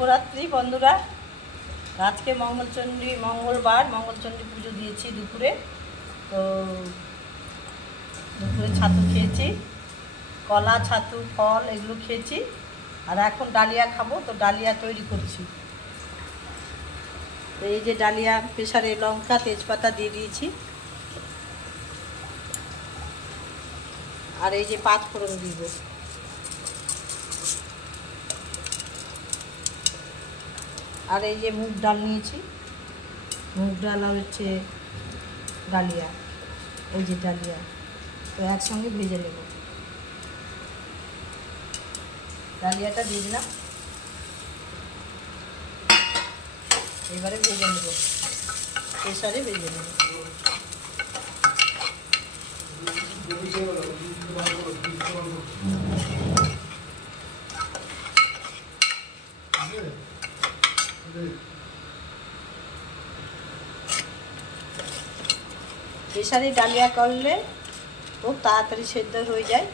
শুভরাত্রি বন্ধুরা। আজকে মঙ্গলবার মঙ্গলচণ্ডী পুজো দিয়েছি দুপুরে। তো দুপুরে ছাতু খেয়েছি, কলা, ছাতু, ফল এগুলো খেয়েছি। আর এখন ডালিয়া খাবো, তো ডালিয়া তৈরি করছি। তো এই যে ডালিয়া, প্রেসারে লঙ্কা তেজপাতা দিয়ে দিয়েছি, আর এই যে পাঁচ ফোড়ন দিব। আর এই যে মুগ ডাল নিয়েছি, মুগ ডাল আর হচ্ছে ডালিয়া, এই যে ডালিয়া, তো একসঙ্গে ভেজে নেব। ডালিয়াটা দিয়ে দিলাম, এবারে ভেজে নেব, প্রেসারে ভেজে নেব। প্রেসারে ডালিয়া করলে খুব তাড়াতাড়ি সেদ্ধ হয়ে যায়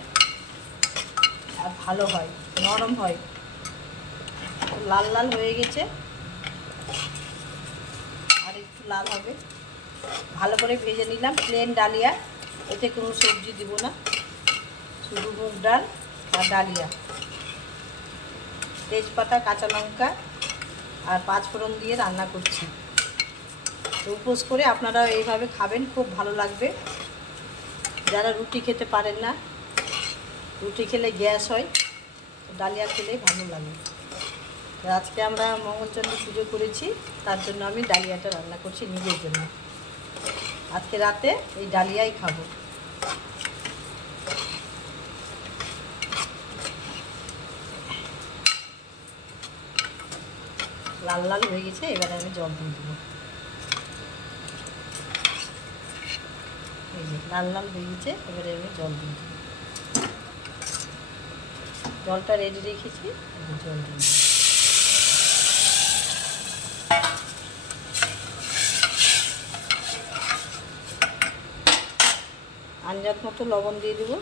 আর ভালো হয়, নরম হয়। লাল লাল হয়ে গেছে, আর একটু লাল হবে। ভালো করে ভেজে নিলাম। প্লেন ডালিয়া, এতে কোনো সবজি দিব না, শুধু মুগ ডাল আর ডালিয়া, তেজপাতা, কাঁচা লঙ্কা আর পাঁচ ফোড়ন দিয়ে রান্না করছি। তো উপোস করে আপনারা এইভাবে খাবেন, খুব ভালো লাগবে। যারা রুটি খেতে পারেন না, রুটি খেলে গ্যাস হয়, ডালিয়া খেলে ভালো লাগে। তো আজকে আমরা মঙ্গলচণ্ডী পুজো করেছি, তার জন্য আমি ডালিয়াটা রান্না করছি নিজের জন্য। আজকে রাতে এই ডালিয়াই খাবো। লাল লাল হয়ে গেছে, এবারে আমি জল দিয়ে দেবো। এই যে লাল লাল হয়ে গেছে, এবারে আমি জল দিয়ে দেবো। জলটা রেডি রেখেছি, জল দিয়ে দেবো। আন্দাজ মতো লবণ দিয়ে দেবো,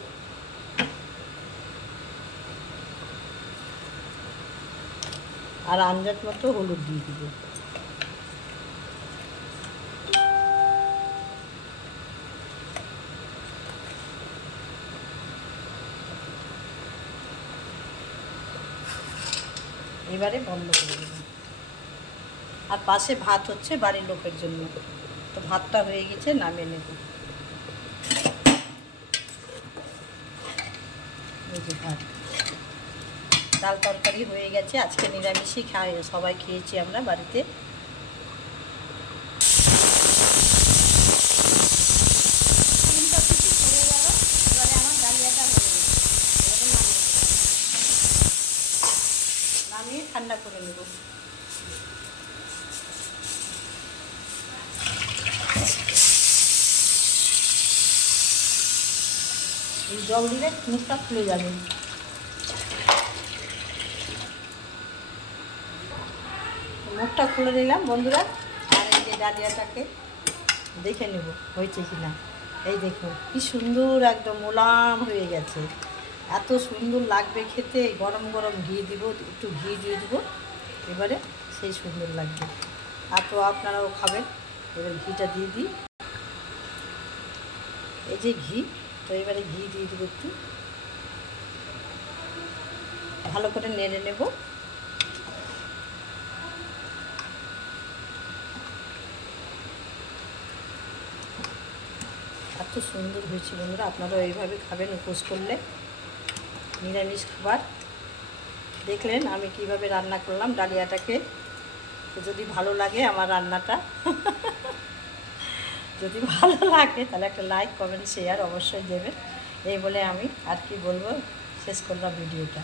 আর আন্দাজ মতো হলুদ দিয়ে দেবো। এবারে বন্ধ করে দেবো। আর পাশে ভাত হচ্ছে বাড়ির লোকের জন্য, তো ভাতটা হয়ে গেছে, নামিয়ে নেব। এই যে ভাত, ডাল তরকারি হয়ে গেছে। আজকে নিরামিষই সবাই খেয়েছি আমরা বাড়িতে। তিনটা পিঠি পড়ে গেল, এবারে আমার ডালিয়াটা হয়ে গেছে। এবারে নামিয়ে ঠান্ডা করে নেব। এই জল দিলে মুখটা খুলে যাবে। মুখটা খুলে নিলাম বন্ধুরা। আর এই যে ডালিয়াটাকে দেখে নেব হয়েছে কিনা। এই দেখুন কি সুন্দর, একদম মোলাম হয়ে গেছে। এত সুন্দর লাগবে খেতে। গরম গরম ঘি দিব, একটু ঘি দিয়ে দেবো, এবারে সেই সুন্দর লাগবে। আর তো আপনারাও খাবেন। এবার ঘিটা দিয়ে দিই, এই যে ঘি, তো এবারে ঘি দিয়ে দেবো একটু, ভালো করে নেড়ে নেব। এত সুন্দর হয়েছে বন্ধুরা, আপনারা এইভাবে খাবেন উপোস করলে। নিরামিষ খাবার। দেখলেন আমি কিভাবে রান্না করলাম ডালিয়াটাকে। তো যদি ভালো লাগে আমার রান্নাটা যদি ভালো লাগে তাহলে একটা লাইক, কমেন্ট, শেয়ার অবশ্যই দেবেন। এই বলে আমি আর কি বলবো, শেষ করলাম ভিডিওটা।